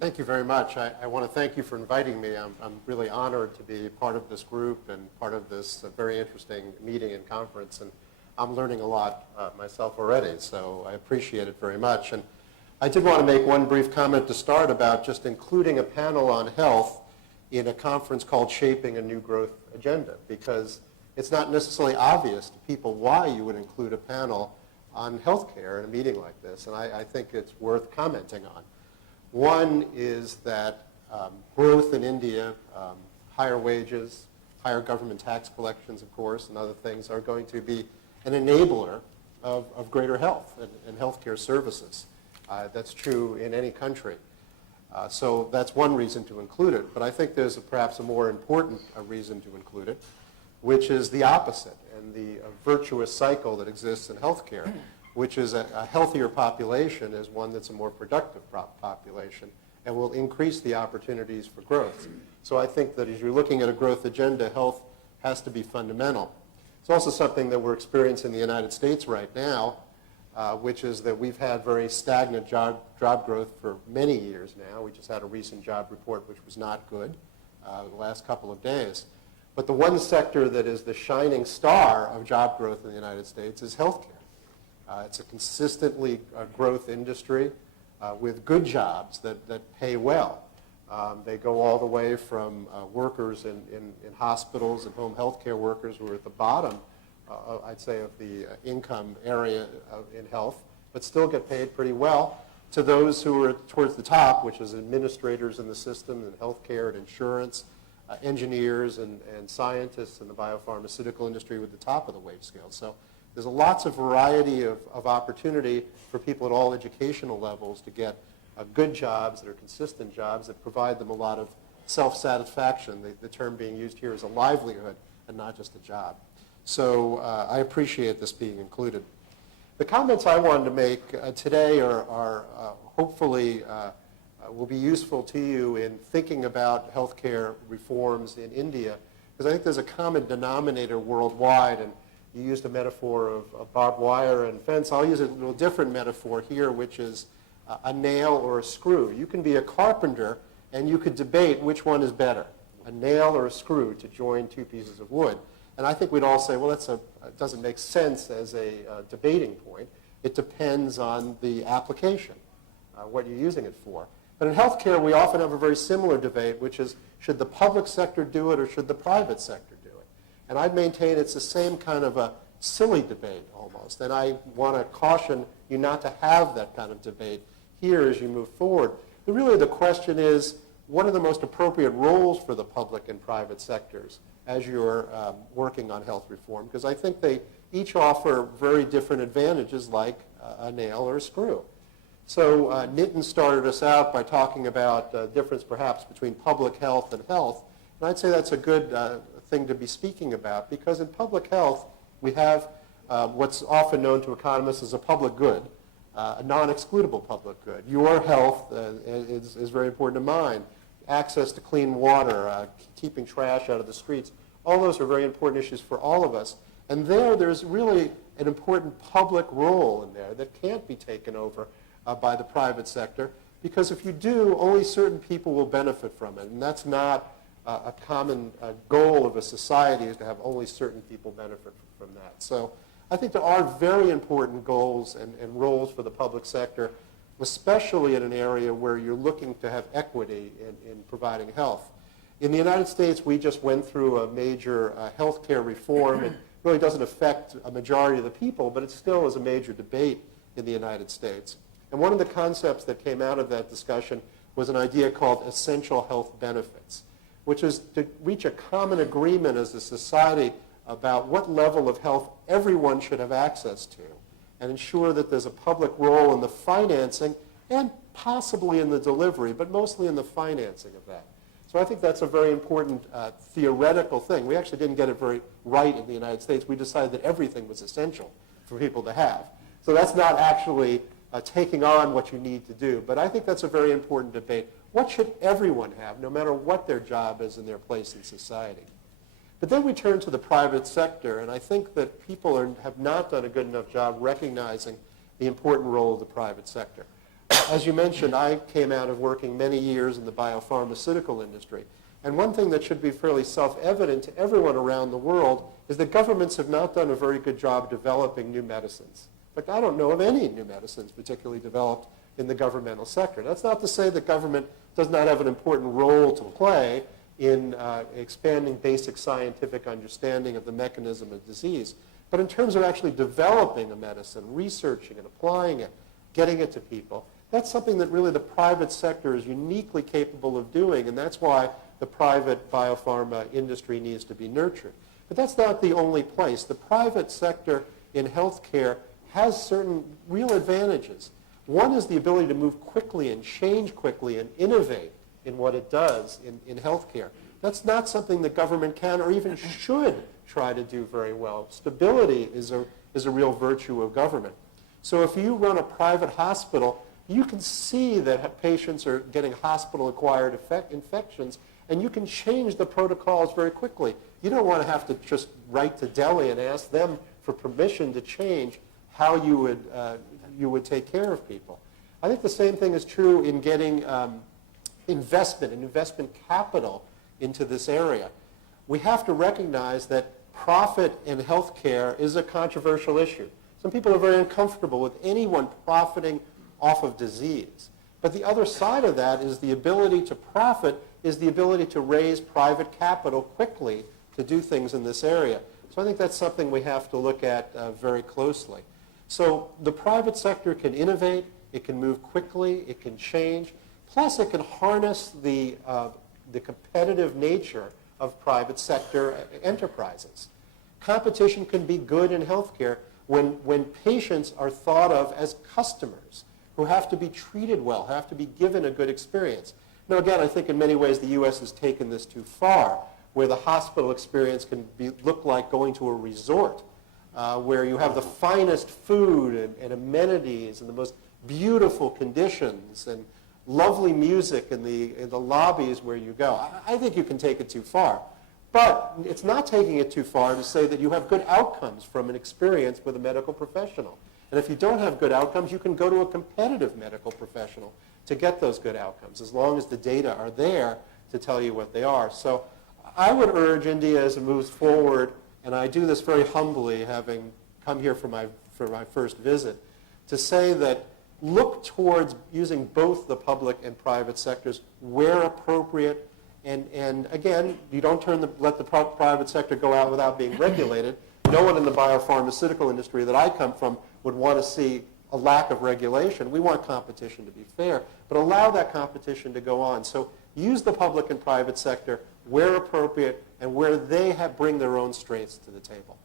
Thank you very much. I want to thank you for inviting me. I'm really honored to be part of this group and part of this very interesting meeting and conference. And I'm learning a lot myself already, so I appreciate it very much. And I did want to make one brief comment to start about just including a panel on health in a conference called Shaping a New Growth Agenda, because it's not necessarily obvious to people why you would include a panel on healthcare in a meeting like this, and I think it's worth commenting on. One is that growth in India, higher wages, higher government tax collections, of course, and other things are going to be an enabler of greater health and healthcare services. That's true in any country. So that's one reason to include it. But I think there's perhaps a more important reason to include it, which is the opposite, and the virtuous cycle that exists in healthcare, which is a healthier population is one that's a more productive population and will increase the opportunities for growth. So I think that as you're looking at a growth agenda, health has to be fundamental. It's also something that we're experiencing in the United States right now, which is that we've had very stagnant job growth for many years now. We just had a recent job report which was not good the last couple of days. But the one sector that is the shining star of job growth in the United States is healthcare. It's a consistently growth industry with good jobs that pay well. They go all the way from workers in hospitals and home health care workers who are at the bottom, I'd say, of the income area in health, but still get paid pretty well, to those who are towards the top, which is administrators in the system and healthcare and insurance, engineers and scientists in the biopharmaceutical industry with the top of the wage scale. So there's lots of variety of opportunity for people at all educational levels to get good jobs that are consistent jobs that provide them a lot of self-satisfaction. The term being used here is a livelihood and not just a job. So I appreciate this being included. The comments I wanted to make today are hopefully will be useful to you in thinking about healthcare reforms in India, because I think there's a common denominator worldwide, and you used a metaphor of barbed wire and fence. I'll use a little different metaphor here, which is a nail or a screw. You can be a carpenter, and you could debate which one is better, a nail or a screw to join two pieces of wood. And I think we'd all say, well, it doesn't make sense as a debating point. It depends on the application, what you're using it for. But in healthcare, we often have a very similar debate, which is, should the public sector do it or should the private sector do it? And I'd maintain it's the same kind of a silly debate almost. And I want to caution you not to have that kind of debate here as you move forward. But really the question is, what are the most appropriate roles for the public and private sectors as you're working on health reform? Because I think they each offer very different advantages, like a nail or a screw. So Nitin started us out by talking about the difference perhaps between public health and health. And I'd say that's a good thing to be speaking about, because in public health we have what's often known to economists as a public good, a non-excludable public good. Your health is very important to mine. Access to clean water, keeping trash out of the streets. All those are very important issues for all of us. And there's really an important public role in there that can't be taken over by the private sector, because if you do, only certain people will benefit from it. And that's not a common goal of a society, is to have only certain people benefit from that. So I think there are very important goals and roles for the public sector, especially in an area where you're looking to have equity in providing health. In the United States, we just went through a major healthcare reform. It really doesn't affect a majority of the people, but it still is a major debate in the United States. And one of the concepts that came out of that discussion was an idea called essential health benefits, which is to reach a common agreement as a society about what level of health everyone should have access to, and ensure that there's a public role in the financing and possibly in the delivery, but mostly in the financing of that. So I think that's a very important theoretical thing. We actually didn't get it very right in the United States. We decided that everything was essential for people to have. So that's not actually taking on what you need to do. But I think that's a very important debate. What should everyone have, no matter what their job is in their place in society? But then we turn to the private sector, and I think that people have not done a good enough job recognizing the important role of the private sector. as you mentioned, I came out of working many years in the biopharmaceutical industry. And one thing that should be fairly self-evident to everyone around the world is that governments have not done a very good job developing new medicines. In fact, I don't know of any new medicines particularly developed in the governmental sector. That's not to say that government does not have an important role to play in expanding basic scientific understanding of the mechanism of disease. But in terms of actually developing a medicine, researching and applying it, getting it to people, that's something that really the private sector is uniquely capable of doing, and that's why the private biopharma industry needs to be nurtured. But that's not the only place. The private sector in healthcare has certain real advantages. One is the ability to move quickly and change quickly and innovate in what it does in healthcare. That's not something the government can or even should try to do very well. Stability is a real virtue of government. So if you run a private hospital, you can see that patients are getting hospital-acquired infections, and you can change the protocols very quickly. You don't want to have to just write to Delhi and ask them for permission to change how you would take care of people. I think the same thing is true in getting investment and investment capital into this area. We have to recognize that profit in healthcare is a controversial issue. Some people are very uncomfortable with anyone profiting off of disease. But the other side of that is the ability to profit is the ability to raise private capital quickly to do things in this area. So I think that's something we have to look at very closely. So the private sector can innovate, it can move quickly, it can change, plus it can harness the competitive nature of private sector enterprises. Competition can be good in healthcare when patients are thought of as customers who have to be treated well, have to be given a good experience. Now again, I think in many ways the U.S. has taken this too far, where the hospital experience can look like going to a resort, where you have the finest food and amenities and the most beautiful conditions and lovely music in the lobbies where you go. I think you can take it too far. But it's not taking it too far to say that you have good outcomes from an experience with a medical professional. And if you don't have good outcomes, you can go to a competitive medical professional to get those good outcomes, as long as the data are there to tell you what they are. So I would urge India as it moves forward, and I do this very humbly, having come here for my first visit, to say that look towards using both the public and private sectors where appropriate. And again, you don't let the private sector go out without being regulated. No one in the biopharmaceutical industry that I come from would want to see a lack of regulation. We want competition to be fair, but allow that competition to go on. So use the public and private sector where appropriate and where they bring their own strengths to the table.